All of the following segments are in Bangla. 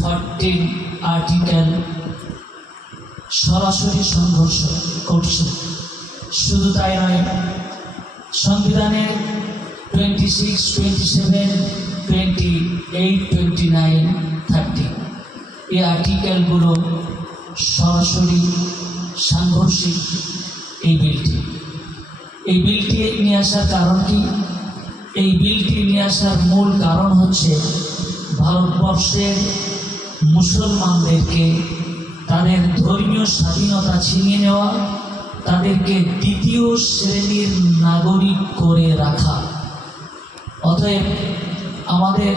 14 আর্টিকেল সরাসরি সংঘর্ষ করছে। শুধু তাই নয়, সংবিধানের 26, 27, 28, 29, 30 এই আর্টিকেলগুলো সরাসরি সাংঘর্ষিক। এই বিলটি নিয়ে আসার কারণ কি? এই বিলটি নিয়ে আসার মূল কারণ হচ্ছে ভারতবর্ষের মুসলমানদেরকে তাদের ধর্মীয় স্বাধীনতা ছিনিয়ে নেওয়া, তাদেরকে দ্বিতীয় শ্রেণীর নাগরিক করে রাখা। অতএব আমাদের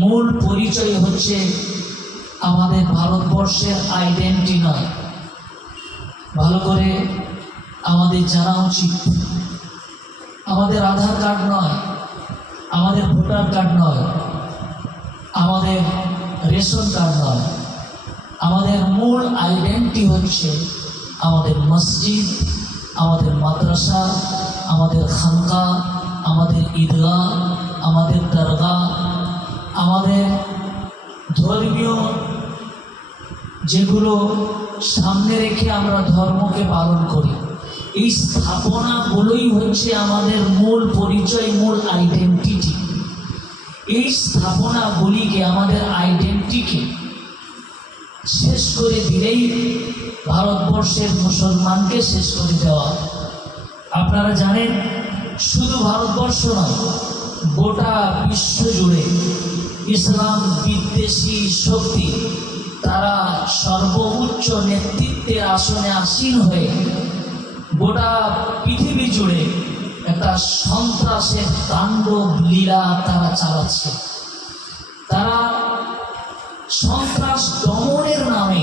মূল পরিচয় হচ্ছে আমাদের ভারতবর্ষের আইডেন্টিটি নয়। ভালো করে আমাদের জানা উচিত, আমাদের আধার কার্ড নয়, আমাদের ভোটার কার্ড নয়, আমাদের রেশন কার্ড নয়। আমাদের মূল আইডেন্টিটি হচ্ছে আমাদের মসজিদ, আমাদের মাদ্রাসা, আমাদের খানকা, আমাদের ঈদগাহ, আমাদের দরগাহ, আমাদের ধর্মীয় যেগুলো সামনে রেখে আমরা ধর্মকে পালন করি। এই স্থাপনাগুলোই হচ্ছে আমাদের মূল পরিচয়, মূল আইডেন্টিটি। এই স্থাপনাগুলিকে, আমাদের আইডেন্টিটিকে শেষ করে দিলেই ভারতবর্ষের মুসলমানকে শেষ করে দেওয়া। আপনারা জানেন, শুধু ভারতবর্ষ নয়, গোটা বিশ্ব জুড়ে ইসলাম বিদ্বেষী শক্তি তারা সর্বোচ্চ নেতৃত্বের আসনে আসীন হয়ে গোটা পৃথিবী জুড়ে একটা সন্ত্রাসের তাণ্ডব লীলা তারা চালাচ্ছে। তারা সন্ত্রাস দমনের নামে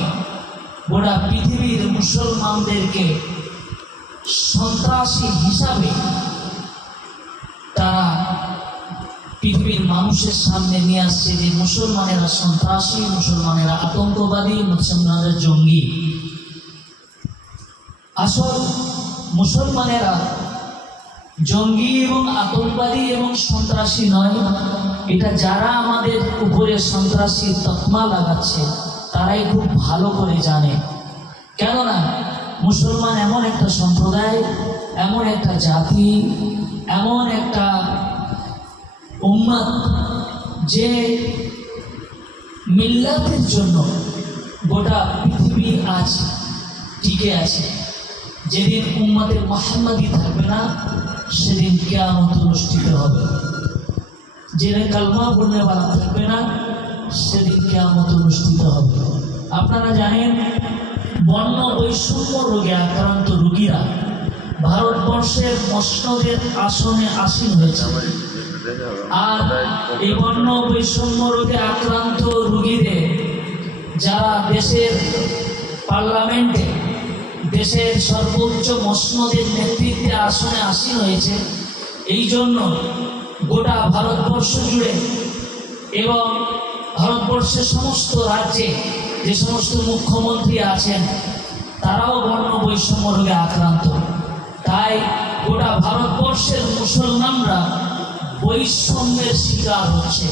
গোটা পৃথিবীর মুসলমানদেরকে সন্ত্রাসী হিসাবে তারা পৃথিবীর মানুষের সামনে নিয়ে আসছে যে মুসলমানেরা সন্ত্রাসী, মুসলমানেরা আতঙ্কবাদী, মুসলমানেরা জঙ্গি। আসল মুসলমানেরা জঙ্গি এবং আতঙ্কবাদী এবং সন্ত্রাসী নয়। এটা যারা আমাদের উপরে সন্ত্রাসীর তকমা লাগাচ্ছে তারাই খুব ভালো করে জানে। কেননা মুসলমান এমন একটা সম্প্রদায়, এমন একটা জাতি, এমন একটা উম্মত যে মিল্লাতের জন্য গোটা পৃথিবী আজ টিকে আছে। যেদিন উম্মতে মুহাম্মাদি থাকবে না, সেদিন কিয়ামত অনুষ্ঠিত হবে। যেদিন কালমা পড়নেওয়ালা থাকবে না, সেদিন কিয়ামত অনুষ্ঠিত হবে। আপনারা জানেন, বর্ণ বৈষম্য রোগে আক্রান্ত রোগীরা ভারতবর্ষের মসনদের আসনে আসীন হয়েছে। আর এই বর্ণ বৈষম্য রোগে আক্রান্ত রোগীদের যারা দেশের পার্লামেন্টে, দেশের সর্বোচ্চ মসনদের নেতৃত্বে আসনে আসীন হয়েছে, এই জন্য গোটা ভারতবর্ষ জুড়ে এবং ভারতবর্ষের সমস্ত রাজ্যে যে সমস্ত মুখ্যমন্ত্রী আছেন তারাও বর্ণ বৈষম্য রোগে আক্রান্ত। তাই গোটা ভারতবর্ষের মুসলমানরা বৈষম্যের শিকার হচ্ছে।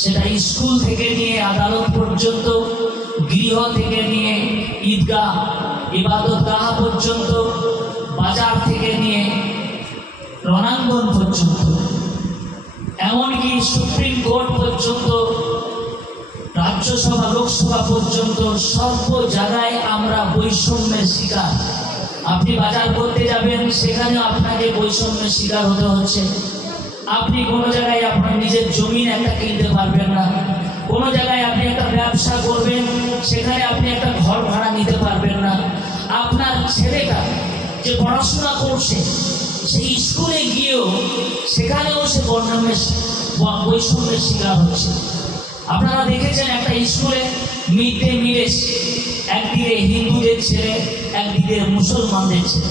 সেটা স্কুল থেকে নিয়ে আদালত পর্যন্ত, গৃহ থেকে নিয়ে ঈদগাহ ইবাদতগাহ পর্যন্ত, বাজার থেকে নিয়ে রণাঙ্গন পর্যন্ত, এমনকি সুপ্রিম কোর্ট পর্যন্ত, রাজ্যসভা লোকসভা পর্যন্ত সর্ব জায়গায় আমরা বৈষম্যের শিকার। আপনি বাজার করতে যাবেন, সেখানেও আপনাকে বৈষম্যের শিকার হতে হচ্ছে। আপনি কোনো জায়গায় আপনার নিজের জমিন একটা কিনতে পারবেন না, কোনো জায়গায় আপনি একটা ব্যবসা করবেন, সেখানে আপনি একটা ঘর ভাড়া নিতে পারবেন না। আপনার ছেলেটা যে পড়াশোনা করছে, সেই স্কুলে গিয়েও সেখানেও সে বৈষম্যের শিকার হচ্ছে। আপনারা দেখেছেন, একটা স্কুলে মিড ডে মিলে একদিকে হিন্দুদের ছেলে, একদিকে মুসলমানদের ছেলে,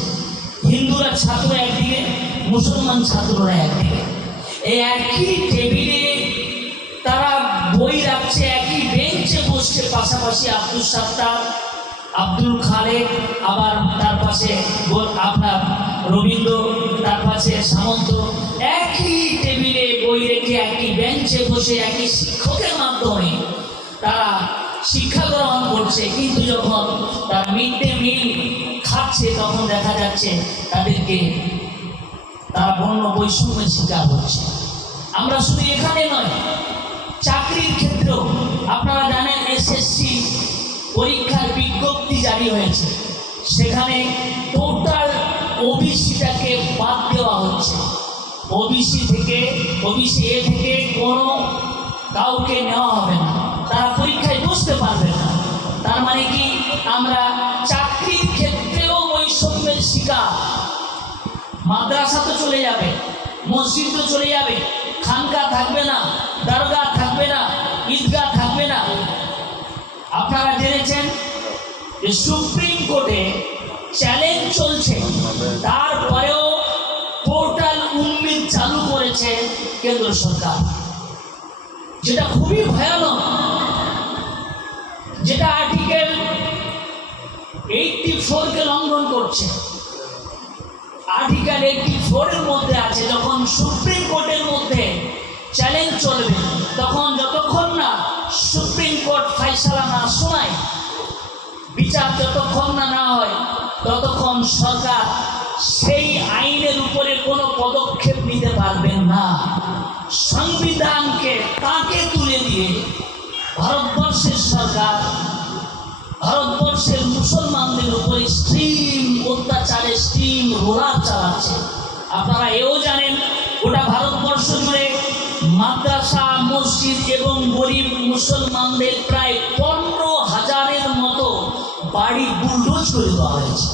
হিন্দুরা ছাত্র একদিকে, মুসলমান ছাত্ররা একদিকে। এই একই টেবিলে তারা বই রাখছে, একই বেঞ্চে বসছে, পাশাপাশি আব্দুল সাত্তার, আব্দুল খালেক, আবার তার পাশে আপনার রবীন্দ্র, তার পাশে সামন্ত, একই টেবিলে বই রেখে একই বেঞ্চে বসে একই শিক্ষকের মাধ্যমে তারা শিক্ষা গ্রহণ করছে, কিন্তু যখন তারা মিড ডে মিল খাচ্ছে তখন দেখা যাচ্ছে তারা বর্ণ বৈষম্যের শিকার হচ্ছে। আমরা শুধু এখানে নয়, চাকরির ক্ষেত্রেও আপনারা জানেন এসএসসি পরীক্ষার বিজ্ঞপ্তি জারি হয়েছে, সেখানে টোটাল ওবিসিটাকে বাদ দেওয়া হচ্ছে। ওবিসি এ থেকে কোনো কাউকে নেওয়া হবে না, তারা পরীক্ষায় বসতে পারবে না। তার মানে কি, আমরা চাকরির ক্ষেত্রেও বৈষম্যের শিকার। মাদ্রাসা তো চলে যাবে, মসজিদ তো চলে যাবে, খানকা থাকবে না, দরগা থাকবে না, ঈদগাহ থাকবে না। আপনারা জেনেছেন যে সুপ্রিম কোর্টে চ্যালেঞ্জ চলছে, তারপরেও পোর্টাল উম্মিদ চালু করেছে কেন্দ্র সরকার, যেটা খুবই ভয়ানক, যেটা আর্টিকেল 84 কে লঙ্ঘন করছে। আর্টিকেল 84 এর মধ্যে আছে, যখন সুপ্রিম কোর্টের মধ্যে চ্যালেঞ্জ চলবে, তখন যতক্ষণ না সুপ্রিম কোর্ট ফয়সালা না শোনায়, বিচার যতক্ষণ না হয়, ততক্ষণ সরকার সেই আইনের উপরে কোনো পদক্ষেপ নিতে পারবেন না। সংবিধানকে তাকে তুলে দিয়ে ভারতবর্ষের সরকার ভারতবর্ষের মুসলমানদের উপরে অত্যাচারের রোলার চালাচ্ছে। আপনারা এও জানেন, গোটা ভারতবর্ষ জুড়ে মাদ্রাসা, মসজিদ এবং গরিব মুসলমানদের প্রায় 15,000-এর মতো বাড়ি বুলডোজ করে দেওয়া হয়েছে।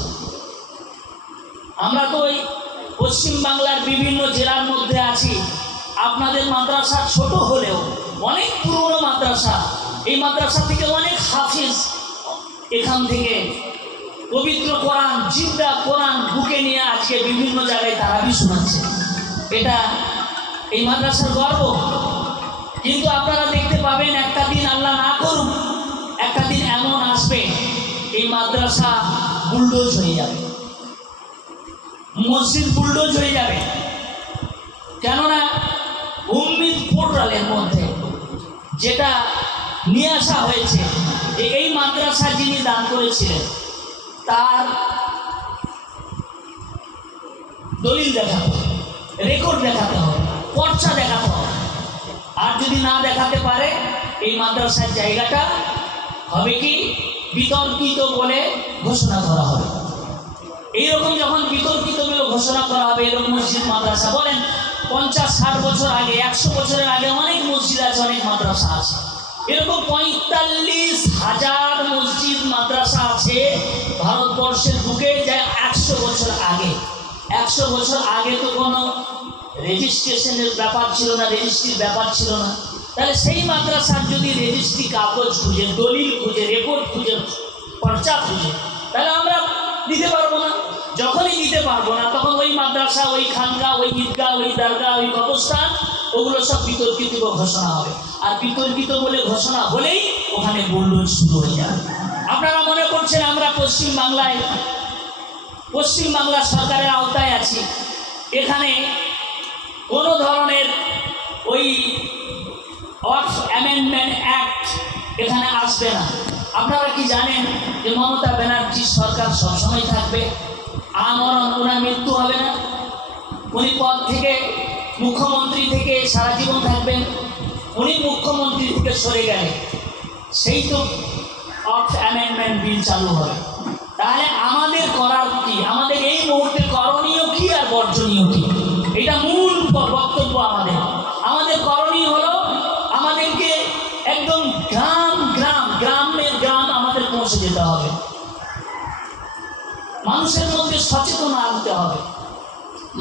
আমরা তো ওই পশ্চিমবাংলার বিভিন্ন জেলার মধ্যে আছি। আপনাদের মাদ্রাসা ছোট হলেও অনেক পুরনো মাদ্রাসা, এই মাদ্রাসা থেকে অনেক হাফিজ এখান থেকে পবিত্র কোরআন, জিন্দা কোরআন বুকে নিয়ে আজকে বিভিন্ন জায়গায় তারাবি শোনাচ্ছে। এটা এই মাদ্রাসার গর্ব। কিন্তু আপনারা দেখতে পাবেন, একটা দিন, আল্লাহ না করুন, একটা দিন এমন আসবে এই মাদ্রাসা বুলডোজ হয়ে যাবে, মসজিদ বুলডোজ হয়ে যাবে। কেননা উম্মিদ পোর্টালের মধ্যে যেটা নিয়ে আসা হয়েছে, যে এই মাদ্রাসা যিনি দান করেছিলেন তার দলিল দেখাতে হবে, রেকর্ড দেখাতে হবে, পর্চা দেখাতে হবে। আর যদি না দেখাতে পারে, এই মাদ্রাসার জায়গাটা হবে কি বিতর্কিত বলে ঘোষণা করা হবে। এইরকম যখন বিতর্কিত বলে ঘোষণা করা হবে, এরকম মসজিদ মাদ্রাসা বলেন 50-60 বছর আগে, 100 বছরের আগে অনেক মসজিদ আছে, অনেক মাদ্রাসা আছে। এরকম 45,000 মসজিদ মাদ্রাসা আছে ভারতবর্ষের বুকে, যা 100 বছর আগে। 100 বছর আগে তো কোনো রেজিস্ট্রেশনের ব্যাপার ছিল না, রেজিস্ট্রির ব্যাপার ছিল না। তাহলে সেই মাদ্রাসার যদি রেজিস্ট্রি কাগজ খুঁজে, দলিল খুঁজে, রেকর্ড খুঁজে, পর্চা খুঁজে, তাহলে আমরা দিতে পারবো না। যখনই দিতে পারবো না, তখন ওই মাদ্রাসা, ওই খানকা, ওই ঈদগাহ, ওই দরগা, ওই কবরস্থান, ওগুলো সব বিতর্কিত ঘোষণা হবে। আর বিতর্কিত বলে ঘোষণা হলেই ওখানে বুলডোজ শুরু হয়ে যাবে। আপনারা মনে করছেন আমরা পশ্চিমবাংলা সরকারের আওতায় আছি, এখানে কোনো ধরনের ওই ওয়াকফ অ্যামেন্ডমেন্ট অ্যাক্ট এখানে আসবে না। আপনারা কি জানেন যে মমতা ব্যানার্জির সরকার সবসময় থাকবে, আমরণ, ওনার মৃত্যু হবে না। উনি পদ থেকে, মুখ্যমন্ত্রী থেকে সারা জীবন থাকবেন। উনি মুখ্যমন্ত্রী থেকে সরে গেলে সেই তো ওয়াকফ অ্যামেন্ডমেন্ট বিল চালু হবে। তাহলে আমাদের করার কি, আমাদের এই মুহূর্তে করণীয় কি আর বর্জনীয় কি, এটা মূল বক্তব্য। আমাদের করণীয় হলো, আমাদেরকে একদম গ্রাম আমাদের পৌঁছে যেতে হবে, মানুষের মধ্যে সচেতনতা আনতে হবে,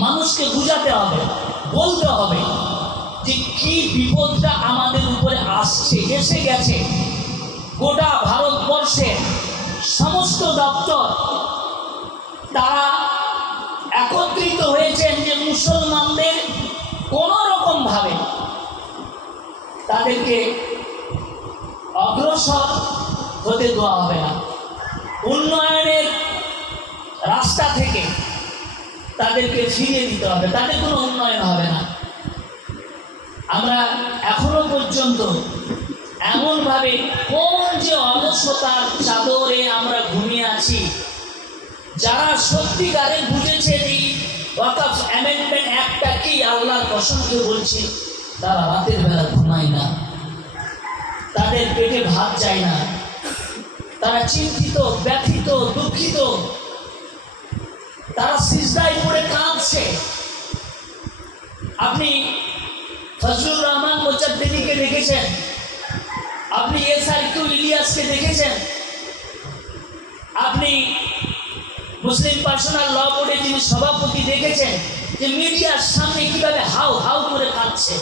মানুষকে বুঝাতে হবে, বলতে হবে যে কি বিপদটা আমাদের উপরে আসছে, এসে গেছে। গোটা ভারতবর্ষের সমস্ত দপ্তর তারা একত্রিত হয়েছেন যে মুসলমানদের কোনো রকমভাবে তাদেরকে অগ্রসর হতে দেওয়া হবে না, উন্নয়নের রাস্তা থেকে তাদেরকে ফিরিয়ে দিতে হবে, তাদের কোনো উন্নয়ন হবে না। আমরা এখনো পর্যন্ত এমনভাবে কোন যে অলসতার চাদরে আমরা ঘুমিয়ে আছি। যারা সত্যিকারে বুঝেছে এই ওয়াকফ অ্যামেন্ডমেন্ট অ্যাক্টটা কি, আল্লাহর কসমকে বলছি, তারা রাতের বেলা ঘুমায় না, তাদের পেটে ভাত যায় না, তারা চিন্তিত, ব্যথিত, দুঃখিত, তারা সিজদায় পড়ে কাঁদছে। আপনি ফজলুর রহমান মোজাদ্দেদিকে দেখেছেন, আপনি এসআরকিউ ইলিয়াসকে দেখেছেন, আপনি মুসলিম পার্সোনাল ল বোর্ডে যিনি সভাপতি দেখেছেন যে মিডিয়ার সামনে কিভাবে হাউ হাউ করে কাঁদছে,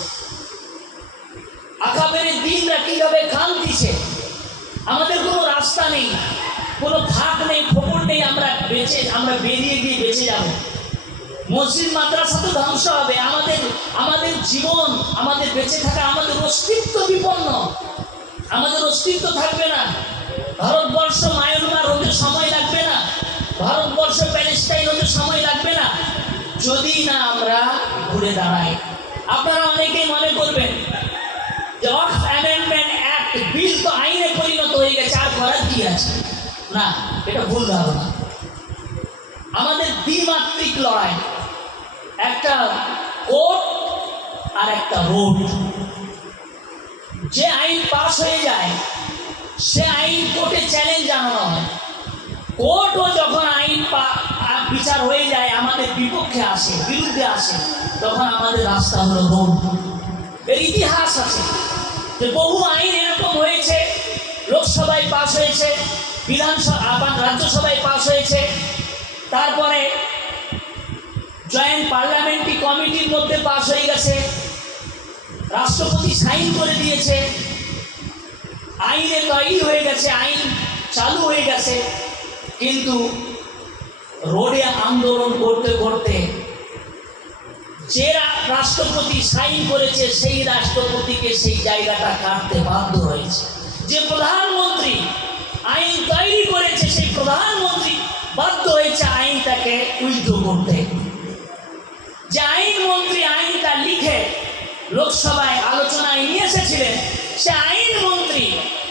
আকাবেরের দিনরা কিভাবে কান দিছে। আমাদের কোনো রাস্তা নেই, কোনো ফাঁক নেই, খবর নেই, আমরা বেরিয়ে গিয়ে বেঁচে যাব। মসজিদ মাদ্রাসা তো ধ্বংস হবে, আমাদের জীবন, আমাদের বেঁচে থাকা, আমাদের অস্তিত্ব বিপন্ন, আমাদের অস্তিত্ব থাকবে না। ভারতবর্ষ মায়ানমার হতে সময় লাগবে না, ভারতবর্ষ প্যালেস্টাইন হতে সময় লাগবে না, যদি না আমরা ঘুরে দাঁড়াই। আপনারা অনেকেই মনে করবেন যে ওয়াকফ অ্যামেন্ডমেন্ট অ্যাক্ট বিল তো আইনে পরিণত হয়ে গেছে, আর করার কি আছে। না, এটা ভুল ধারণা। আমাদের দ্বিমাত্রিক লড়াই, একটা কোর্ট আর একটা রোড। যে আইন পাস হয়ে যায় সে আইন কোর্টে চ্যালেঞ্জ জানানো হয়, কোর্টও যখন আইন বিচার হয়ে যায় আমাদের বিপক্ষে আসে, বিরুদ্ধে আসে, তখন আমাদের রাস্তা হলো রোড। এর ইতিহাস আছে যে বহু আইন এরকম হয়েছে, লোকসভায় পাস হয়েছে, বিধানসভা রাজ্যসভায় পাস হয়েছে, তারপরে জয়েন্ট পার্লামেন্টারি কমিটির মধ্যে পাস হয়ে গেছে, রাষ্ট্রপতি সাইন করে দিয়েছে, আইনে তৈরি হয়ে গেছে, আইন চালু হয়ে গেছে। কিন্তু রোডে আন্দোলন করতে করতে যে রাষ্ট্রপতি সাইন করেছে সেই রাষ্ট্রপতিকে সেই জায়গাটা কাটতে বাধ্য হয়েছে। যে প্রধানমন্ত্রী আইন তৈরি করেছে সেই প্রধানমন্ত্রী বাধ্য হয়েছে আইনটাকে উইথড্র করতে। যে আইনমন্ত্রী আইনটা লিখে লোকসভায় আলোচনায় নিয়ে এসেছিলেন, সে আইনমন্ত্রী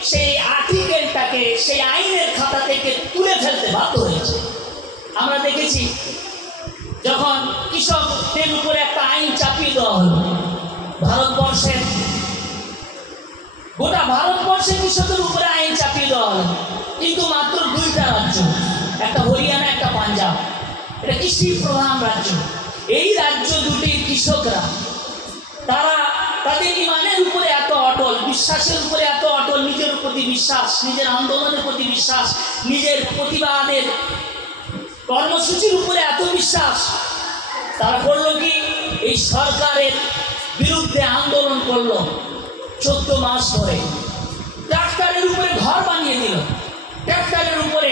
সেই আর্টিকেলটাকে সেই আইনের খাতা থেকে তুলে ফেলতে বাধ্য হয়েছে। আমরা দেখেছি যখন কৃষকদের উপরে একটা আইন চাপিয়ে দেওয়া হলো, ভারতবর্ষের গোটা ভারতবর্ষে কৃষকের উপরে আইন চাপিয়ে দেওয়া হলো, কিন্তু মাত্র দুইটা রাজ্য, একটা হরিয়ানা, একটা পাঞ্জাব, এটা কৃষি প্রধান রাজ্য। এই রাজ্য দুটির কৃষকরা তারা তাদের ইমানের উপরে এত অটল, বিশ্বাসের উপরে এত অটল, নিজের প্রতি বিশ্বাস, নিজের আন্দোলনের প্রতি বিশ্বাস, নিজের প্রতিবাদের কর্মসূচির উপরে এত বিশ্বাস, তারা করলো কি, এই সরকারের বিরুদ্ধে আন্দোলন করলো 14 মাস ধরে। ট্রাক্টরের উপরে ঘর বানিয়ে দিল, ট্রাক্টরের উপরে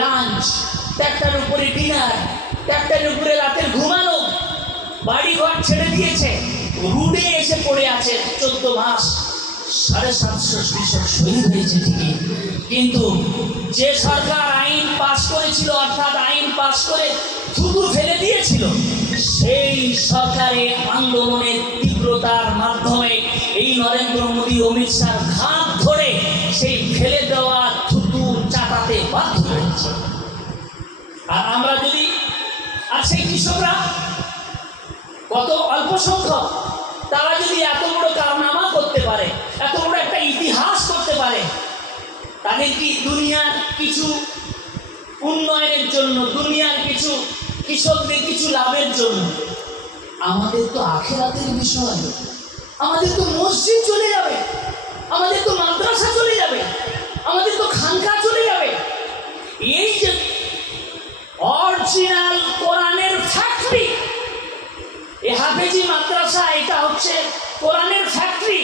লাঞ্চ, ট্রাক্টরের উপরে ডিনার, ট্রাক্টরের উপরে রাতের ঘুমানো, বাড়ি ঘর ছেড়ে দিয়েছে, রুডে এসে পড়ে আছে 14 মাস। 750 কৃষক শহীদ হয়েছে ঠিকই, কিন্তু যে সরকার আইন পাস করেছিল, অর্থাৎ আইন পাস করে থুতু ফেলে দিয়েছিল, সেই সরকারের আন্দোলনের তীব্রতার মাধ্যমে এই নরেন্দ্র মোদী, অমিত শাহ ঘাত ধরে সেই ফেলে দেওয়া থুতু চাটাতে বাধ্য হয়েছে। আর আমরা যদি, আর সেই কৃষকরা কত অল্প সংখ্যক, তারা যদি এত বড় কারনামা করতে পারে, এত বড় একটা ইতিহাস করতে পারে, তাদের কি দুনিয়ার কিছু উন্নয়নের জন্য, দুনিয়ার কিছু কৃষকদের কিছু লাভের জন্য? আমাদের তো আখিরাতের বিষয়, আমাদের তো মসজিদ চলে যাবে, আমাদের তো মাদ্রাসা চলে যাবে, আমাদের তো খানকা চলে যাবে। এই যে অরিজিনাল কোরআনের ফ্যাক্টরি, এই হাফেজি মাদ্রাসা, এটা হচ্ছে কোরআনের ফ্যাক্টরি,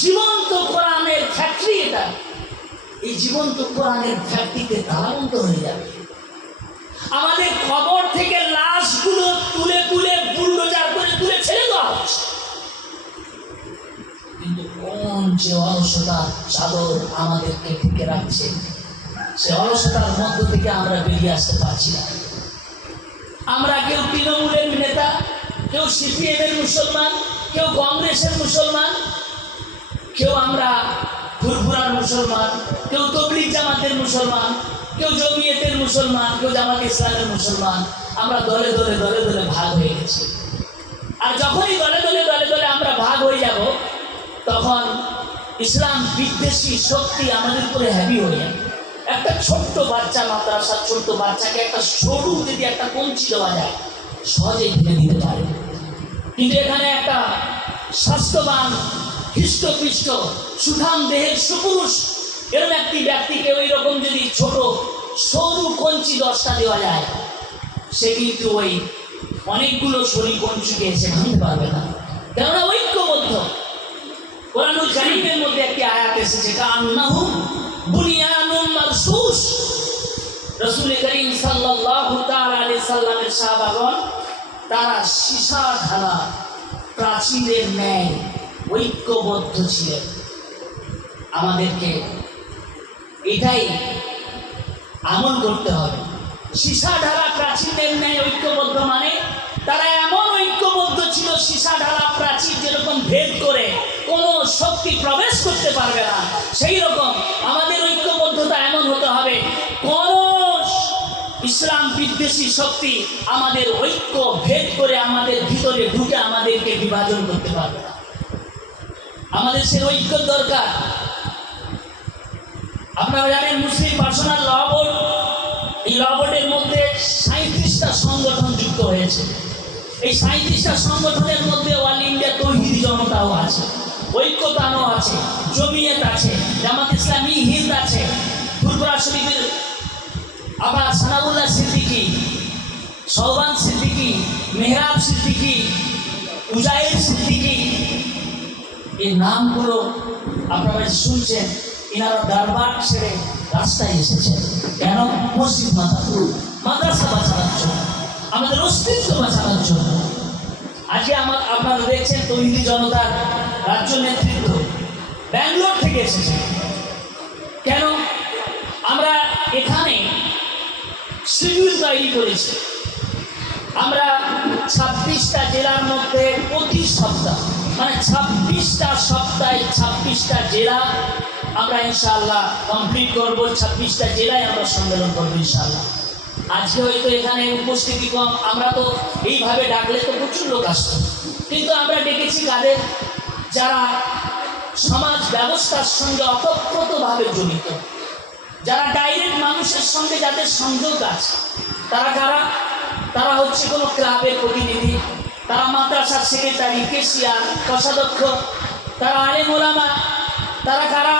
জীবন্ত কোরআনের ফ্যাক্টরি। এটা এই জীবন্ত কোরআনের ফ্যাক্টরিতে তালাবন্ধ হয়ে যাবে। আমাদের কবর থেকে লাশগুলো তুলে তুলে বুলডোজার করে তুলে ছেড়ে দেওয়া হচ্ছে, কিন্তু কোন যে অলসতার চাদর আমাদেরকে ঢেকে রাখছে, সে অলসতার মধ্য থেকে আমরা বেরিয়ে আসতে পারছি না। আমরা কেউ তৃণমূলের নেতা, কেউ সিপিএমের মুসলমান, কেউ কংগ্রেসের মুসলমান, কেউ আমরা ফুরফুরার মুসলমান, কেউ তবলিগ জামাতের মুসলমান, কেউ জমিয়তের মুসলমান, কেউ জামাত ইসলামের মুসলমান। আমরা দলে দলে দলে দলে ভাগ হয়ে গেছি। আর যখনই দলে দলে দলে দলে আমরা ভাগ হয়ে যাব, তখন ইসলাম বিদ্বেষী শক্তি আমাদের উপরে হ্যাভি হয়ে যাবে। একটা ছোট্ট বাচ্চা, মাদ্রাসার ছোট্ট বাচ্চাকে একটা সরু যদি একটা কঞ্চি দেওয়া যায়, সহজেই ফেলে দিতে পারে। কিন্তু এখানে একটা স্বাস্থ্যবান, হৃষ্টপুষ্ট, সুঠাম দেহের সুপুরুষ এরকম একটি ব্যক্তিকে ওই রকম যদি ছোট সরু কঞ্চি 10টা দেওয়া যায়, সে কিন্তু ওই অনেকগুলো সরু কঞ্চিকে এসে ভাঙতে পারবে না, কেননা ঐক্যবদ্ধ। কোরআনুল কারীমের মধ্যে একটি আয়াত এসেছে, কান্নাহু বুনিয়ানুম মারসুস। রাসূল করিম সাল্লাল্লাহু তাআলা আলাইহি সাল্লামের সাহাবাগণ তারা সীসা ঢালা প্রাচীরের ন্যায় ঐক্যবদ্ধ ছিলেন। আমাদেরকে এটাই আমল করতে হবে। সীসা ঢালা প্রাচীরের ন্যায় ঐক্যবদ্ধ মানে তারা এমন ঐক্যবদ্ধ ছিল, সীসা ঢালা প্রাচীর যেরকম ভেদ করে কোনো শক্তি প্রবেশ করতে পারবে না, সেই রকম আমাদের ঐক্যবদ্ধতা এমন হতে হবে, কোন ইসলাম বিদ্বেষী শক্তি আমাদের ঐক্য ভেদ করে আমাদের ভিতরে ঢুকে আমাদেরকে বিভাজন করতে পারবে না। আমাদের সে ঐক্য দরকার। আপনারা জানেন মুসলিম পার্সোনাল ল বোর্ড, এই ল বোর্ডের মধ্যে 37টা সংগঠন যুক্ত হয়েছে। এই 37টা সংগঠনের মধ্যে অল ইন্ডিয়া তৌহিদি জনতাও আছে, ঐক্যতানও আছে, জমিয়ত আছে, জামাত ইসলামী হিন্দ আছে, ফুরফুরা শরীফের আবার সানাউল্লাহ সিদ্দিকী, সৌবান সিদ্দিকী, মেহরাব সিদ্দিকী, উজাইর সিদ্দিকী, এই নামগুলো আপনারা শুনছেন। এনারা দরবার ছেড়ে রাস্তায় এসেছেন কেন? মসজিদ মাদ্রাসা বাঁচানোর জন্য, আমাদের অস্তিত্ব বাঁচানোর জন্য। আজকে আপনারা দেখছেন তৌহিদি জনতার রাজ্য নেতৃত্ব ব্যাঙ্গালোর থেকে এসেছে। কেন? আমরা এখানে শিডিউল তৈরি করেছি। আমরা 26টা জেলার মধ্যে প্রতি সপ্তাহ, মানে 26টা সপ্তাহে 26টা জেলা আমরা ইনশাআল্লাহ কমপ্লিট করব। 26টা জেলায় আমরা সম্মেলন করবো ইনশাআল্লাহ। আজকে হয়তো এখানে উপস্থিতি কম, আমরা তো এইভাবে ডাকলে তো প্রচুর লোক আসতো, কিন্তু আমরা ডেকেছি কাদের? যারা সমাজ ব্যবস্থার সঙ্গে অতপ্রতভাবে জড়িত, যারা ডাইরেক্ট মানুষের সঙ্গে যাদের সংযোগ আছে। তারা কারা? তারা হচ্ছে কোনো ক্লাবের প্রতিনিধি, তারা মাদ্রাসার সেক্রেটারি, কেশিয়ার, কোষাধ্যক্ষ, তারা আলেম ওলামা। তারা কারা?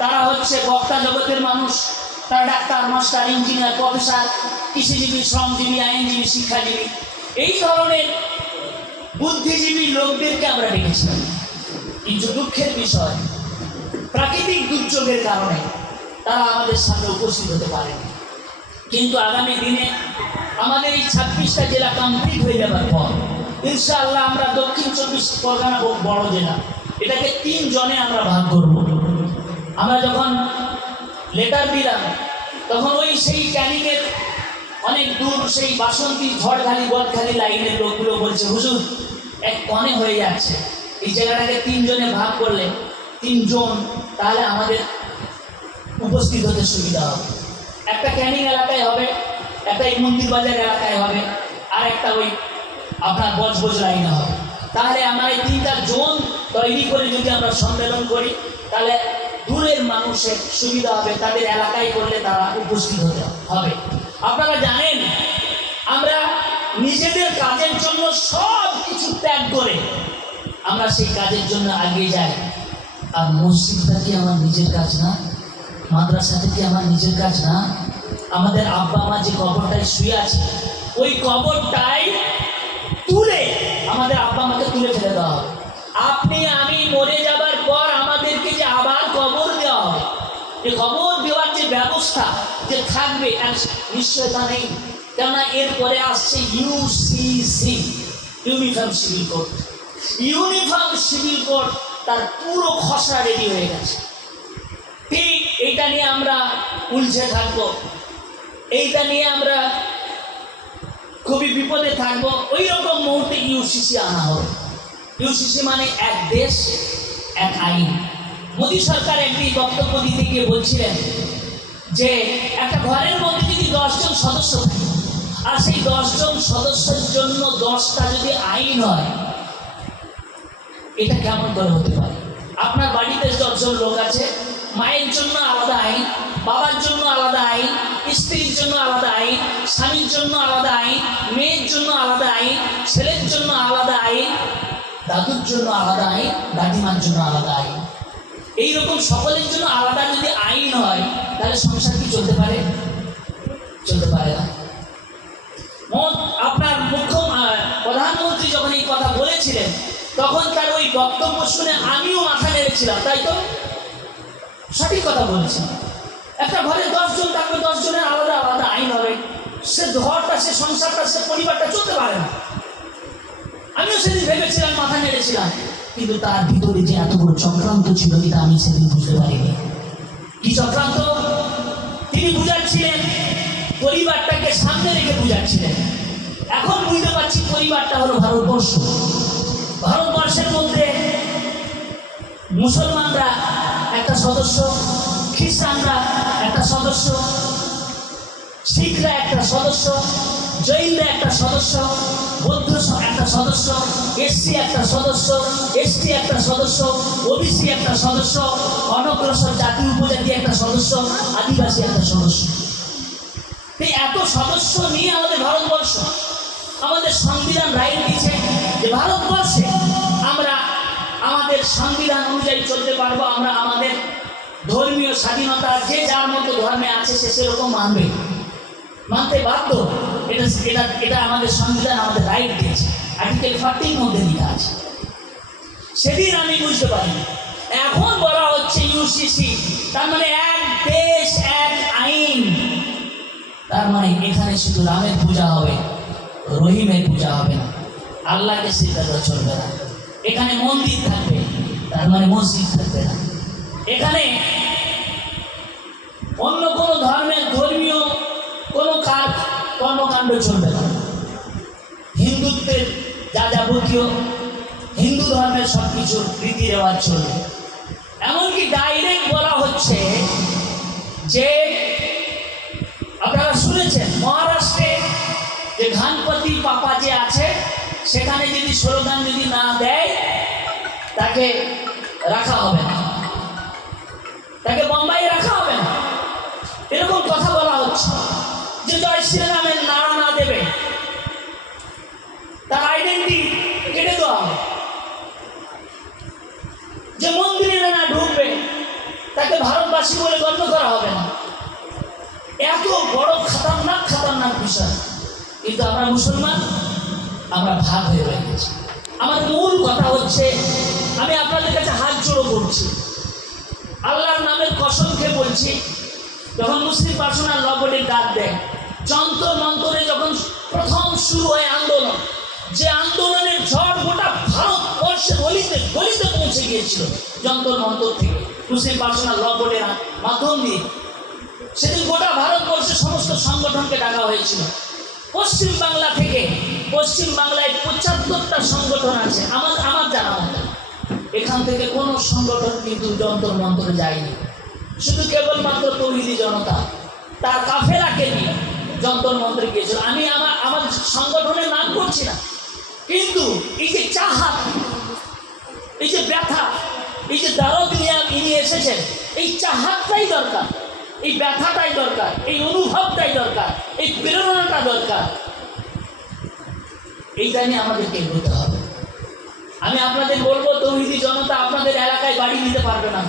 তারা হচ্ছে বক্তা জগতের মানুষ, তারা ডাক্তার, মাস্টার, ইঞ্জিনিয়ার, প্রফেসর, কৃষিজীবী, শ্রমজীবী, আইনজীবী, শিক্ষাজীবী, এই ধরনের বুদ্ধিজীবী লোকদেরকে আমরা ডেকেছিলাম। কিন্তু দুঃখের বিষয়, প্রাকৃতিক দুর্যোগের কারণে তারা আমাদের সামনে উপস্থিত হতে পারেনি। কিন্তু আগামী দিনে আমাদের এই 26টা জেলা কমপ্লিট হয়ে যাবার পর ইনশাআল্লাহ আমরা দক্ষিণ 24 পরগনা বড় জেলা, এটাকে 3 জনে আমরা ভাগ করব। আমরা যখন লেটার দিলাম তখন সেই ক্যানিংয়ের অনেক দূর, সেই বাসন্তী, ঝড়খালি, বদখালি লাইনের লোকগুলো বলছে, হুজুর এক কনে হয়ে যাচ্ছে, এই জায়গাটাকে 3 জনে ভাগ করলে 3 জন, তাহলে আমাদের উপস্থিত হতে সুবিধা হবে। একটা ক্যানিং এলাকায় হবে, একটা এই মন্দির বাজার এলাকায় হবে, আর একটা ওই আপনার বজবজ লাইনে হবে। তাহলে আমরা এই 3টা জোন তৈরি করে যদি আমরা সম্মেলন করি, তাহলে দূরের মানুষের সুবিধা হবে, তাদের এলাকায় করলে তারা উপস্থিত হতে হবে। আপনারা জানেন আমরা নিজেদের কাজের জন্য সব কিছু ত্যাগ করে আমরা সেই কাজের জন্য এগিয়ে যাই। আর মসজিদটা কি আমার নিজের কাজ না? মাদ্রাসাটা কি আমার নিজের কাজ না? আমাদের আব্বা মা যে কবরটায় শুয়ে আছে, ওই কবরটাই তুলে আমাদের আব্বা মাকে তুলে ফেলে দেওয়া হবে। আপনি আমি মরে যাবার পর আমাদেরকে যে আবার কবর দেওয়া হবে, এই কবর দেওয়ার যে ব্যবস্থা যে থাকবে নিশ্চয়তা নেই। কেননা এরপরে আসছে UCC, uniform civil code. Uniform civil code তার পুরো খসড়া রেডি হয়ে গেছে। ঠিক এইটা নিয়ে আমরা উলঝে থাকবো, এইটা নিয়ে আমরা খুবই বিপদে থাকবো। ওই রকম মুহূর্তে ইউসিসি আনা হবে। ইউসিসি মানে এক দেশ এক আইন, মোদী সরকার একটি বক্তব্য দিতে গিয়ে বলছিলেন যে একটা ঘরের মধ্যে যদি 10 জন সদস্য থাকে আর সেই 10 জন সদস্যের জন্য 10টা যদি আইন হয়, এটা কেমন করে হতে পারে? আপনার বাড়িতে 10 জন লোক আছে, মায়ের জন্য আলাদা আইন, বাবার জন্য আলাদা আইন, স্ত্রীর জন্য আলাদা আইন, স্বামীর জন্য আলাদা আইন, মেয়ের জন্য আলাদা আইন, ছেলের জন্য আলাদা আইন, দাদুর জন্য আলাদা আইন, দাদিমার জন্য আলাদা আইন। এইরকম সকলের জন্য আলাদা যদি আইন হয়, তাহলে সংসার কি চলতে পারে? চলতে পারে না। আপনার প্রধানমন্ত্রী যখন এই কথা বলেছিলেন, তখন তার ওই বক্তব্য শুনে আমিও মাথা নেড়েছিলাম, তাই তো? সঠিক কথা বলেছেন। একটা ঘরে 10 জন থাকবে, 10 জনের আলাদা আলাদা আইন হবে, সে ঘরটা, সে সংসারটা, সে পরিবারটা চলতে পারে না। আমিও সেদিন ভেবেছিলাম, মাথা নেড়েছিলাম, কিন্তু তার ভিতরে যে এত বড় চক্রান্ত ছিল, এটা আমি সেদিন বুঝতে পারিনি। কি চক্রান্ত? তিনি বুঝাচ্ছিলেন, পরিবারটাকে সামনে রেখে বুঝাচ্ছিলেন। এখন বুঝতে পারছি পরিবারটা হলো ভারতবর্ষ। ভারতবর্ষের মধ্যে মুসলমানরা একটা সদস্য, খ্রিস্টানরা একটা সদস্য, শিখরা একটা সদস্য, জৈনরা একটা সদস্য, বৌদ্ধ একটা সদস্য, এসসি একটা সদস্য, এসটি একটা সদস্য, ওবিসি একটা সদস্য, অনগ্রসর জাতি উপজাতি একটা সদস্য, আদিবাসী একটা সদস্য। এই এত সদস্য নিয়ে আমাদের ভারতবর্ষ, আমাদের সংবিধান রাইট দিচ্ছে যে ভারতবর্ষে আমরা আমাদের সংবিধান অনুযায়ী চলতে পারবো। আমরা আমাদের ধর্মীয় স্বাধীনতা, যে যার মতো ধর্মে আছে সে সেরকম মানবে, মানতে বাধ্য। এটা আমাদের সংবিধান আমাদের রাইট দিয়েছে, আর্টিকেল 40 মধ্যে লেখা আছে। সেদিন আমি বুঝতে পারি। এখন বলা হচ্ছে ইউসিসি, তার মানে এক দেশ এক আইন। তার মানে এখানে শুধু রামের পূজা হবে, রহিমের পূজা হবে না, আল্লাহকে সিজদা চলবে না। এখানে মন্দির থাকবে, তার মানে মসজিদ থাকবে না। এখানে অন্য কোনো ধর্মের ধর্মীয় কোনো কর্মকাণ্ড চলবে না। হিন্দুত্বের যা যাবতীয় হিন্দু ধর্মের সব কিছু রীতি রেওয়াজ চলবে। এমনকি ডাইরেক্ট বলা হচ্ছে যে, আপনারা শুনেছেন মহারাষ্ট্রে যে ঘানপতি পাপা যে আছে, সেখানে যদি স্লোগান যদি না দেয়, তাকে রাখা হবে না, তাকে বোম্বাইয়ে রাখা হবে না। এরকম কথা বলা হচ্ছে যে জয় শ্রীরামের নারা না দেবে, তার আইডেন্টি কেটে দেওয়া হবে। যে মন্দিরে না ঢুকবে, তাকে ভারতবাসী বলে গণ্য করা হবে না। এত বড় খাতারনাক বিষয়। কিন্তু আমরা মুসলমান, আমরা ভাগ হয়ে রয়ে গেছি। আমার মূল কথা হচ্ছে, আমি আপনাদের কাছে হাত জোড়ো করছি, আল্লাহর নামের কসম খেয়ে বলছি, যখন মুসলিম পার্সোনাল ল বোর্ডের ডাক দেয়, যন্তর মন্তরে যখন প্রথম শুরু হয় আন্দোলন, যে আন্দোলনের ঝড় গোটা ভারতবর্ষের গলিতে গলিতে পৌঁছে গিয়েছিল, যন্তর মন্তর থেকে মুসলিম পার্সোনাল ল বোর্ডের মাধ্যম দিয়ে, সেদিন গোটা ভারতবর্ষের সমস্ত সংগঠনকে ডাকা হয়েছিল। পশ্চিম বাংলা থেকে, পশ্চিম বাংলায় 75টা সংগঠন আছে আমার জানা মতো। এখান থেকে কোনো সংগঠন কিন্তু যন্তর মন্তরে যায়নি, শুধু কেবলমাত্র তৌহিদি জনতা তার কাফেলাকে নিয়ে যন্তর মন্ত্রে গিয়েছিল। আমি আমার সংগঠনের নাম করছি না, কিন্তু এই যে চাহাত, এই যে ব্যথা, এই যে দারদ নিয়ে এসেছেন, এই চাহাতটাই দরকার, এই ব্যথাটাই দরকার, এই অনুভবটাই দরকার, এই প্রেরণাটা দরকার। এইটা নিয়ে আমাদেরকে এগোতে হবে। আমি আপনাদের বলবো, তৌহিদি জনতা আপনাদের এলাকায় বাড়ি দিতে পারবে না,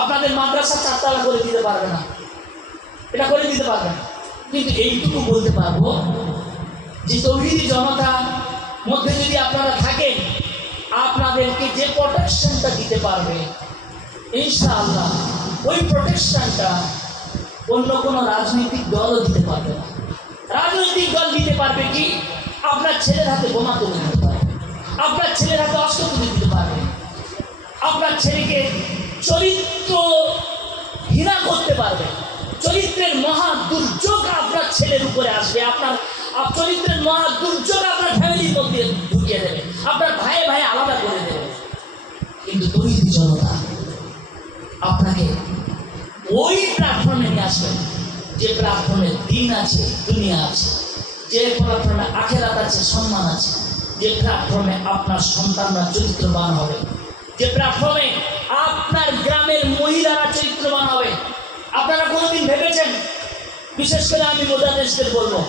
আপনাদের মাদ্রাসা 4 তলা করে দিতে পারবে না, এটা করে দিতে পারবে না। কিন্তু এইটুকু বলতে পারবো যে তৌহিদি জনতা মধ্যে যদি আপনারা থাকেন, আপনাদেরকে যে প্রোটেকশনটা দিতে পারবে, ইনশাআল্লাহ ওই প্রোটেকশনটা অন্য কোনো রাজনৈতিক দলও দিতে পারবে না। রাজনৈতিক দল দিতে পারবে কি? আপনার ছেলের হাতে বোমা তুলে দিতে পারবে, আপনার ছেলের হাতে অস্ত্র তুলে দিতে পারবে, আপনার ছেলেকে চরিত্রহীনা করতে পারবে। চরিত্রের মহা দুর্যোগ আপনার ছেলের উপরে আসবে, আপনার চরিত্রের মহা দুর্যোগ আপনার ফ্যামিলির মধ্যে ঢুকিয়ে দেবে, আপনার ভাই আলাদা করে দেবে। কিন্তু তৌহিদি জনতা আপনাকে ওই প্ল্যাটফর্মে নিয়ে আসবেন যে প্ল্যাটফর্মে দিন আছে, দুনিয়া আছে, যে প্ল্যাটফর্মে আখেরাত আছে, সম্মান আছে, যে প্ল্যাটফর্মে আপনার সন্তানরা চরিত্রবান হবে, যে প্ল্যাটফর্মে আপনার গ্রামের মহিলারা চরিত্রবান হবে। আপনারা কোনোদিন ভেবেছেন, বিশেষ করে আমি মোদাদেশদের বলবো,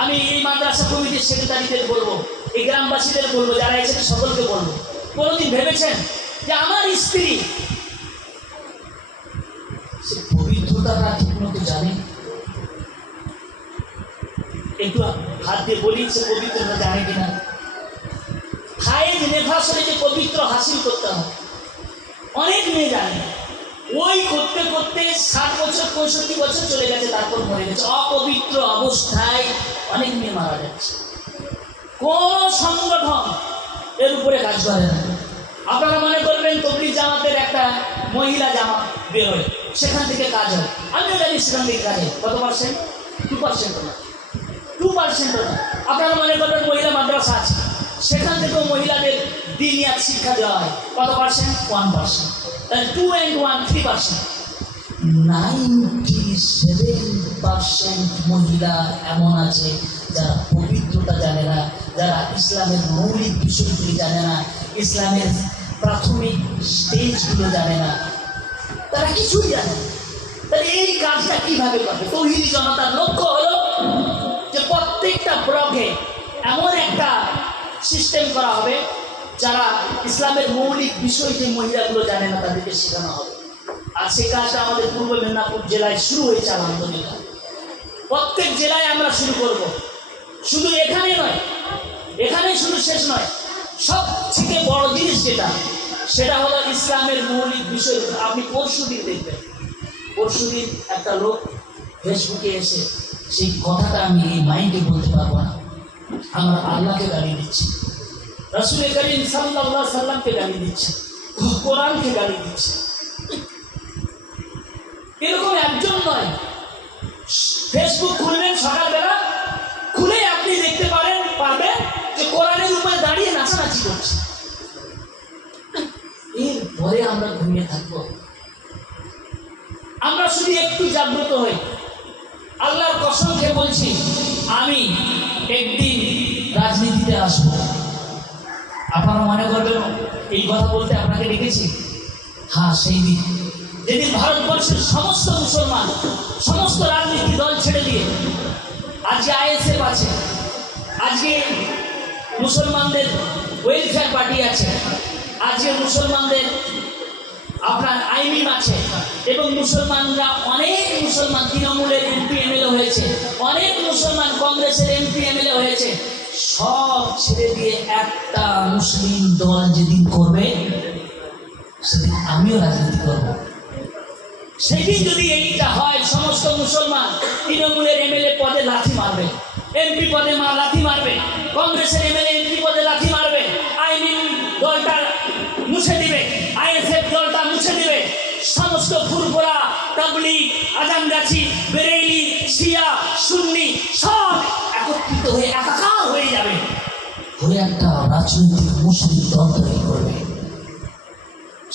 আমি এই মাদ্রাসা কমিটির সেক্রেটারিদের বলবো, এই গ্রামবাসীদের বলবো, যারা এসেছে সকলকে বলবো, কোনোদিন ভেবেছেন যে আমার স্ত্রী সে পবিত্রতাটা ঠিক মতো জানে? একটু হাত দিয়ে বলি, সে পবিত্রতা জানে কিনা? হায়েজ নেফাসলে যে পবিত্র হাসিল করতে হবে, অনেক মেয়ে জানে না। ওই করতে করতে 60 বছর 65 বছর চলে গেছে, তারপর মরে গেছে। অপবিত্র অবস্থায় অনেক মেয়ে মারা যাচ্ছে। কোন সংগঠন এর উপরে কাজ করে না। আপনারা মনে করবেন তবলিগ জামাতের একটা মহিলা জামাত বেরোয়, সেখান থেকে কাজ হয়। আমিও জানি সেখান থেকে কাজ হয়। কত পার্সেন্ট? 2% না, 2% না। আপনারা মনে করবেন মহিলা মাদ্রাসা আছে, সেখান থেকেও মহিলাদের দিনিয়াত শিক্ষা দেওয়া হয়। কত পার্সেন্ট? 1%। তাহলে 2 and 1 3%। 97% মহিলা এমন আছে যারা পবিত্রতা জানে না, যারা ইসলামের মৌলিক বিষয়গুলি জানে না, ইসলামের প্রাথমিক স্টেজগুলো জানে না, তারা কিছুই জানে না। তাহলে এই কাজটা কিভাবে করবে? তৌহিদি জনতার লক্ষ্য হলো যে প্রত্যেকটা ব্লকে এমন একটা সিস্টেম করা হবে যারা ইসলামের মৌলিক বিষয় যে মহিলাগুলো জানে না তাদেরকে শেখানো হবে। আর সেই কাজটা আমাদের পূর্ব মেদিনীপুর জেলায় শুরু হয়েছে আলহামদুলিল্লাহ। প্রত্যেক জেলায় আমরা শুরু করব। শুধু এখানে নয়, এখানে শুধু শেষ নয়, সব থেকে বড় জিনিস যেটা, সেটা হলো ইসলামের মৌলিক বিষয়। আপনি পরশুদিন দেখবেন, পরশুদিন একটা লোক ফেসবুকে এসে সেই কথাটা আমি এই মাইন্ডে বলতে পারবো না, আমার আল্লাহকে গালি দিচ্ছে, রাসূল করিম সাল্লাল্লাহু আলাইহি সাল্লামকে গালি দিচ্ছে, কোরআনকে গালি দিচ্ছে। এরকম একজন নয়। ফেসবুক খুলবেন সকালবেলা, খুলে আপনি দেখতে পারবেন যে কোরআনের উপরে দাঁড়িয়ে নাচানাচি করছে। এরপরে আমরা ঘুমিয়ে থাকবো? আমরা শুধু একটু জাগ্রত হই। আল্লাহর কসম খেয়ে বলছি, আমি একদিন রাজনীতিতে আসবো। আপনারা মনে করবেন এই কথা বলতে আপনাকে ডেকেছি? হ্যাঁ, সেই দিন যেদিন ভারতবর্ষের সমস্ত মুসলমান সমস্ত রাজনীতি দল ছেড়ে দিয়ে আজকে আইএসএফ আছে, আজকে মুসলমানদের ওয়েলফেয়ার পার্টি আছে, আজকে মুসলমানদের আপনার আইমিম আছে, এবং মুসলমানরা অনেক মুসলমান তৃণমূলের এমপি এমএলএ হয়েছে, অনেক মুসলমান কংগ্রেসের এমপি এমএলএ হয়েছে। সব ছেড়ে দিয়ে একটা মুসলিম দল যেদিন করবে সেদিন আমিও রাজনীতি করব। সেদিন যদি এইটা হয়, সমস্ত মুসলমান তৃণমূলের এমএলএ পদে লাথি মারবে, এমপি পদে লাথি মারবে, কংগ্রেসের এমএলএ এমপি পদে লাথি মারবে, আইমিম দলটা মুছে দিবে, আইএসএফ দলটা মুছে দিবে, সমস্ত ফুরফুরা তাবলিগ আজানগাছি বেরেলি শিয়া সুন্নি সব একত্রিত হয়ে একাকার হয়ে যাবে, হয়ে একটা রাজনৈতিক মুসলিম দল তৈরি করবে।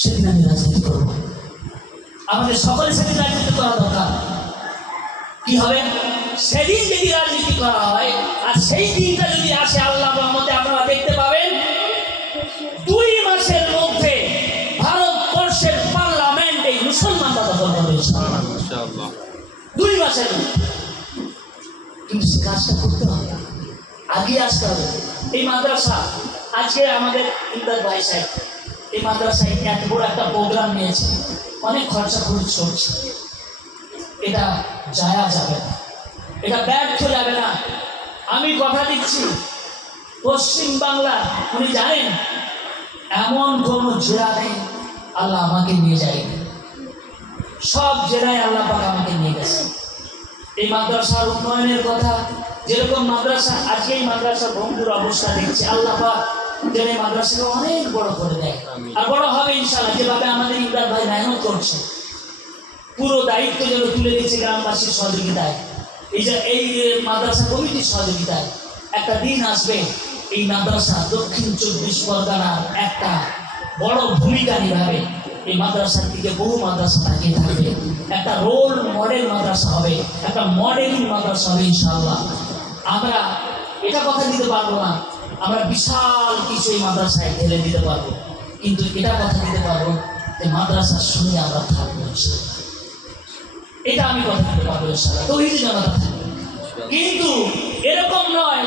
সেদিন আমি রাজনীতি করব। আমাদের সকলের সাথে রাজনীতি করা দরকার। কি হবে? সেদিন যদি রাজনীতি করা হয়, আর সেই দিনটা যদি আসে, আল্লাহর রহমতে আপনারা দেখতে পাবেন 2 মাসের মধ্যে ভারতবর্ষের পার্লামেন্ট এই মুসলমানরা দখল করবে ইনশাআল্লাহ। 2 মাসের মধ্যে। কিন্তু সে কাজটা করতে হবে, আগে আসতে হবে। এই মাদ্রাসা আজকে আমাদের ইমদাদ ভাই সাহেব এই মাদ্রাসায় এত বড় একটা প্রোগ্রাম নিয়েছে, অনেক খরচা খরচ করছে। এটা যায়া যাবে না, এটা ব্যর্থ যাবে না। আমি কথা দিচ্ছি, পশ্চিম বাংলা উনি জানেন এমন কোন জেলা নেই আল্লাহ আমাকে নিয়ে যায়নি। সব জেলায় আল্লাহ পাক আমাকে নিয়ে গেছে। এই মাদ্রাসার উন্নয়নের কথা, যেরকম মাদ্রাসা আজকে এই মাদ্রাসা ভঙ্গুর অবস্থা দেখছি, আল্লাহ পাক যেন এই মাদ্রাসাকে অনেক বড় করে দেয়, আর বড় হবে ইনশাআল্লাহ। যেভাবে আমাদের ইমরান ভাই মেহনত করছে, পুরো দায়িত্ব যেন তুলে দিচ্ছে গ্রামবাসীর সহযোগিতায়, এই মাদ্রাসা কমিটির সহযোগিতায়। একটা দিন আসবে এই মাদ্রাসা দক্ষিণ 24 পরগনার একটা বড় ভূমিকা নিভাবে। এই মাদ্রাসার দিকে বহু মাদ্রাসা তাকিয়ে থাকবে, একটা রোল মডেল মাদ্রাসা হবে, একটা মডেলিং মাদ্রাসা হবে ইনশাআল্লাহ। আমরা এটা কথা দিতে পারবো না আমরা বিশাল কিছু এই মাদ্রাসায় ঢেলে দিতে পারবো, কিন্তু এটা কথা দিতে পারবো যে মাদ্রাসার সঙ্গে আমরা থাকবো ইনশাআল্লাহ। এটা আমি কথা দিতে পারবো ইনশাআল্লাহ। তৌহিদি জনতা থাকবে, কিন্তু এরকম নয়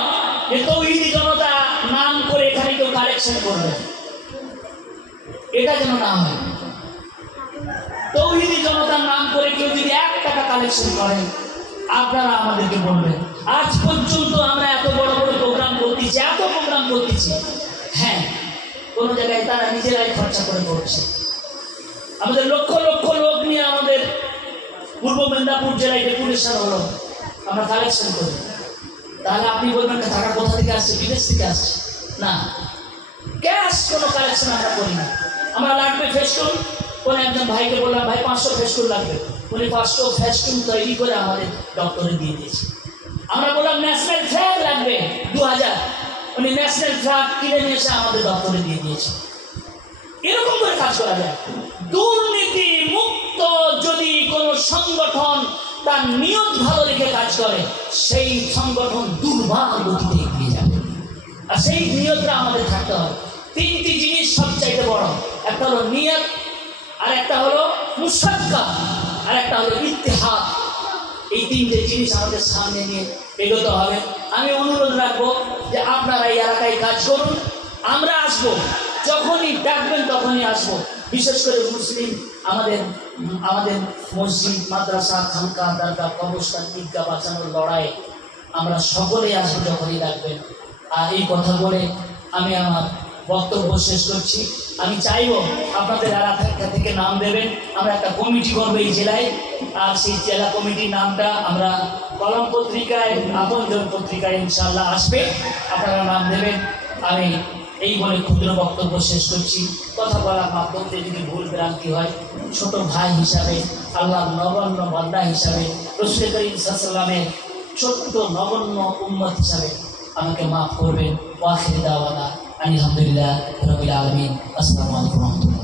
যে তৌহিদি জনতা নাম করে এখানে কেউ কালেকশন করবে, এটা যেন না হয়। তৌহিদি জনতার নাম করে কেউ যদি 1 টাকা কালেকশন করেন আপনারা আমাদেরকে বলবেন। আজ পর্যন্ত আমরা এত বড় বড় প্রোগ্রাম করতেছি, এত প্রোগ্রাম করতেছি, হ্যাঁ কোনো জায়গায় তারা নিজেরাই খরচা করে করছে। আমাদের লক্ষ লক্ষ লোক নিয়ে আমাদের পূর্ব মেদিনীপুর জেলায় ডেপুটেশন হলো, আমরা কালেকশন করি। তাহলে আপনি বলবেন না টাকা কোথা থেকে আসছে, বিদেশ থেকে আসছে? না, ক্যাশ কোনো কালেকশন আমরা করি না। আমরা লাগবে ফেস্টুন, কোনো একজন ভাইকে বললাম ভাই 500 ফেস্টুন লাগবে, উনি 500 ফেস্টুন তৈরি করে আমাদের দপ্তরে দিয়ে দিয়েছে। আমরা বললাম ন্যাশনাল ফ্ল্যাগ লাগবে 2000, উনি ন্যাশনাল ফ্ল্যাগ কিনে নিয়ে এসে আমাদের দপ্তরে দিয়ে দিয়েছে। এরকম করে কাজ করা যায়। দুর্নীতি মুক্ত যদি কোনো সংগঠন তার নিয়ত ভালো রেখে কাজ করে, সেই সংগঠন দুর্বার গতিতে এগিয়ে যাবে। আর সেই নিয়তটা আমাদের থাকতে হবে। 3টি জিনিস সবচাইতে বড়, একটা হলো নিয়ত, আর একটা হলো মুসাক্কা, আর একটা হলো ইত্তেহাদ। এই 3টে জিনিস আমাদের সামনে নিয়ে এগোতে হবে। আমি অনুরোধ রাখবো যে আপনারা এই এলাকায় কাজ করুন, আমরা আসবো, যখনই ডাকবেন তখনই আসবো। বিশেষ করে মুসলিম আমাদের মসজিদ, মাদ্রাসা, খানকা, দরগা, কবরস্থান, ঈদগাহ বাঁচানোর লড়াইয়ে আমরা সকলেই আসবো যখনই ডাকবেন। আর এই কথা বলে আমি আমার বক্তব্য শেষ করছি। আমি চাইবো আপনাদের এলাকা থেকে নাম দেবেন, আমরা একটা কমিটি করবো এই জেলায়, আর সেই জেলা কমিটির নামটা আমরা কলম পত্রিকায়, আপনজন পত্রিকায় ইনশাআল্লাহ আসবে, আপনারা নাম দেবেন। আমি এই বলে ক্ষুদ্র বক্তব্য শেষ করছি। কথা বলার মাধ্যমে যদি ভুল ভ্রান্তি হয়, ছোট ভাই হিসাবে, আল্লাহর নগণ্য বান্দা হিসাবে, রাসূল করিম সাল্লাল্লাহু আলাইহি ওয়াসাল্লামের ছোট্ট নগণ্য উম্মত হিসাবে আমাকে মাফ করবেন। ওয়া আখিরু দাওয়ানা আলহামদুলিল্লাহ রাব্বিল আলামিন। আসসালামু আলাইকুম ওয়া রাহমাতুল্লাহ।